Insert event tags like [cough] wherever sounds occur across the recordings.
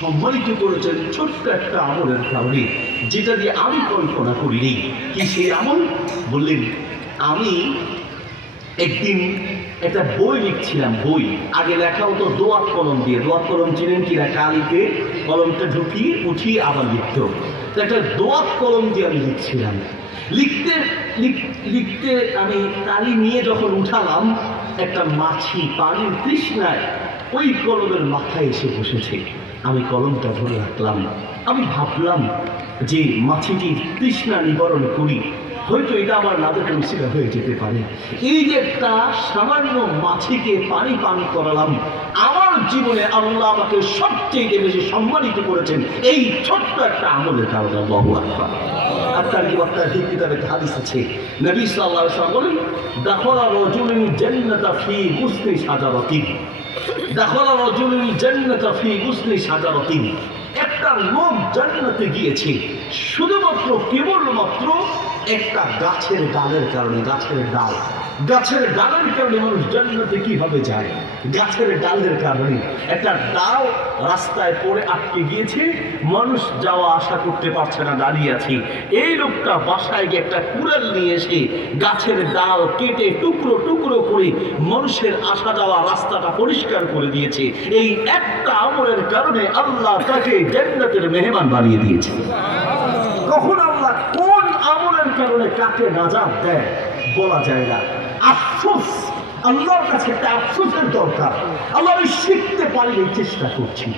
সম্মানিত করেছেন ছোট্ট একটা আমলের কারণে যেটা দিয়ে আমি কল্পনা করিনি কি সেই আমল? বললেন, আমি একদিন একটা বই লিখছিলাম, বই। আগে লেখা হতো দোয়াত কলম দিয়ে। দোয়াত কলম ছিলেন কিনা কালিতে? কলমটা ঢুকিয়ে, উঠিয়ে আবার লিখত। একটা দোয়াত কলম দিয়ে আমি লিখছিলাম। লিখতে, লিখ- লিখতে আমি কালি নিয়ে যখন উঠালাম, একটা মাছি পানির তৃষ্ণায় ওই কলমের মাথায় এসে বসেছে। আমি কলমটা ধরে রাখলাম। আমি ভাবলাম যে মাছিটির তৃষ্ণা নিবারণ করি। হয়তো এটা আমার নাদের মিশিলা হয়ে যেতে পারে। এই যে একটা সামান্য মাছিকে পানি পান করালাম, আমার জীবনে আল্লাহ আমাকে সবচেয়ে বেশি সম্মানিত করেছেন। এই ছোট্ট একটা আমলের কারণে বহু আকবার। আপনার কি আপনার ঠিক কিতাবে হাদিস আছে। নবী সাল্লাল্লাহু আলাইহি ওয়াসাল্লাম বলেন, দাখলা রাজুলুন জান্নাতা ফি গুসনি সাজারাতিন। দাখলা রাজুলুন জান্নাতা ফি গুসনি সাজারাতিন। একটা লোক জান্নাতে গিয়েছে। শুধুমাত্র কেবলমাত্র একটা গাছের ডালের কারণে গাছের ডাল। গাছের ডালের কারণে মানুষ জান্নাতে কীভাবে যায়? গাছের ডালের কারণে। একটা ডাল রাস্তায় পড়ে আটকে গিয়েছে, মানুষ যাওয়া আশা করতে পারছে না, দাঁড়িয়ে আছে। এই লোকটা বাসায় গিয়ে একটা কুড়াল নিয়ে এসে গাছের ডাল কেটে টুকরো টুকরো করে মানুষের আসা যাওয়া রাস্তাটা পরিষ্কার করে দিয়েছে। এই একটা আমলের কারণে আল্লাহ তাকে জান্নাতের মেহমান বানিয়ে দিয়েছে। কখন আল্লাহ কোন আমলের কারণে কাকে নাজাত দেয়, বলা যায় না। আফসোস। আল্লাহর কাছে একটা আফসোসের দরকার। আল্লাহ আমি শিখতে পারি এই চেষ্টা করছি।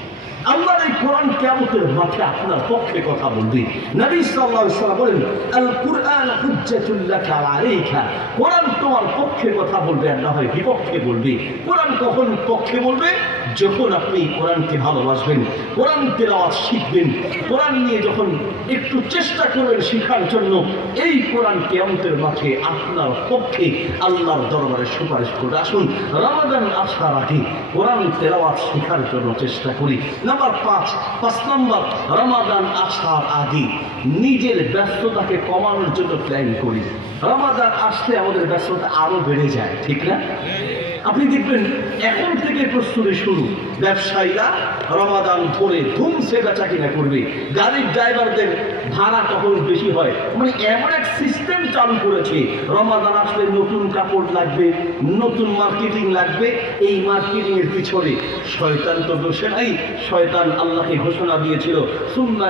আল্লাহর এই কোরআন কেমতের মাঠে আপনার পক্ষে কথা বলবি। নবী সাল্লাহ সাল্লাম বলেন আল কুরআন হুজ্জাতুল্লাহ আলাইকা। কোরআন তোমার পক্ষে কথা বলবে আর না হয় বিপক্ষে বলবে। কোরআন কখন পক্ষে বলবে? যখন আপনি কোরআনকে ভালোবাসবেন, কোরআন তেলাওয়াত শিখবেন, কোরআন নিয়ে যখন একটু চেষ্টা করবেন শেখার জন্য, এই কোরআন কেমতের মাঠে আপনার পক্ষে আল্লাহর দরবারে সুপারিশ করে আসুন, রমাদান আসার আগে কোরআন তেলাওয়াত শেখার জন্য চেষ্টা করি। নাম্বার পাঁচ পাঁচ নম্বর, রমাদান আসার আগে নিজের ব্যস্ততাকে কমানোর জন্য প্ল্যান করি। রমাদান আসলে আমাদের ব্যস্ততা আরও বেড়ে যায়, ঠিক না? আপনি দেখবেন, এখন থেকে প্রস্তুতি শুরু। ব্যবসায়ীরা রমাদান করে ধুমসে বেচা কিনা করবে। গাড়ির ড্রাইভারদের ভাড়া তখন বেশি হয়। মানে এমন এক সিস্টেম চালু করেছে, রমাদান আসলে নতুন কাপড় লাগবে, নতুন মার্কেটিং লাগবে, এই মার্কেটিং এর পিছনে শয়তান তো দোষে নাই, শয়তান আল্লাহকে ঘোষণা দিয়েছিল, সুম্মা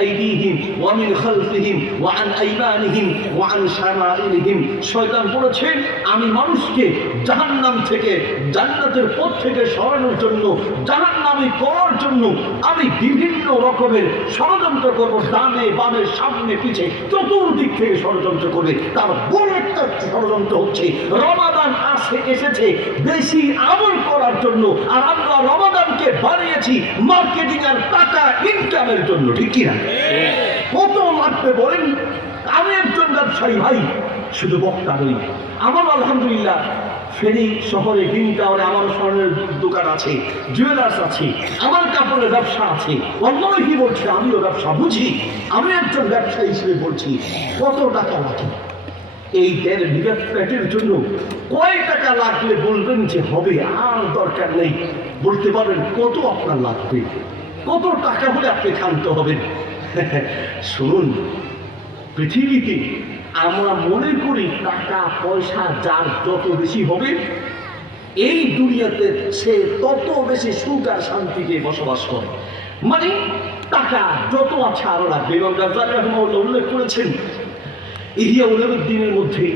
আইদিহিম ওয়া মিন খালফিহিম ওয়া আন আইমানিহিম ওয়া আন শামাইলিহিম। শয়তান বলেছে, আমি মানুষকে জাহান্নাম থেকে, জান্নাতের পথ থেকে সরানোর জন্য, জাহান্নামে করার জন্য আমি বিভিন্ন রকমের ষড়যন্ত্র করব, ডানে বামে, সামনে, পিছে, চতুর্দিক থেকে ষড়যন্ত্র করবে। তার বড় একটা ষড়যন্ত্র হচ্ছে, রমাদান আসে, এসেছে, বেশি আমল করার জন্য। আর আমরা রমাদানকে বানিয়েছি মার্কেটিং আর টাকা ইনকামের জন্য, ঠিক কিনা? কত লাগবে বলেন? আমি একজন ব্যবসায়ী ভাই, শুধু বক্তা নই। আমার আলহামদুলিল্লাহ ফেনী শহরে গ্রিন টাওয়ারে আমার স্বর্ণের দোকান আছে জুয়েলার্স আছে, আমার কাপড়ের ব্যবসা আছে। অন্যরা কি বলছে? আমিও ব্যবসা বুঝি। আমি একজন ব্যবসায়ী হিসেবে বলছি, কত টাকা লাগে? এই দেড় বিঘা প্যাটের জন্য কয় টাকা লাগলে বলবেন যে হবে, আর দরকার নেই। বলতে পারেন, কত আপনার লাগবে? কত টাকা হলে আপনি ক্ষান্ত হবেন? [laughs] শুনুন, পৃথিবীতে আমরা মনে করি টাকা, পয়সা, যার যত বেশি হবে, এই দুনিয়াতে সে তত বেশি সুখ আর শান্তিতে বসবাস করে। মানে টাকা যত আছে আরও লাগবে। এবং উল্লেখ করেছেন ইহিয়া দিনের মধ্যে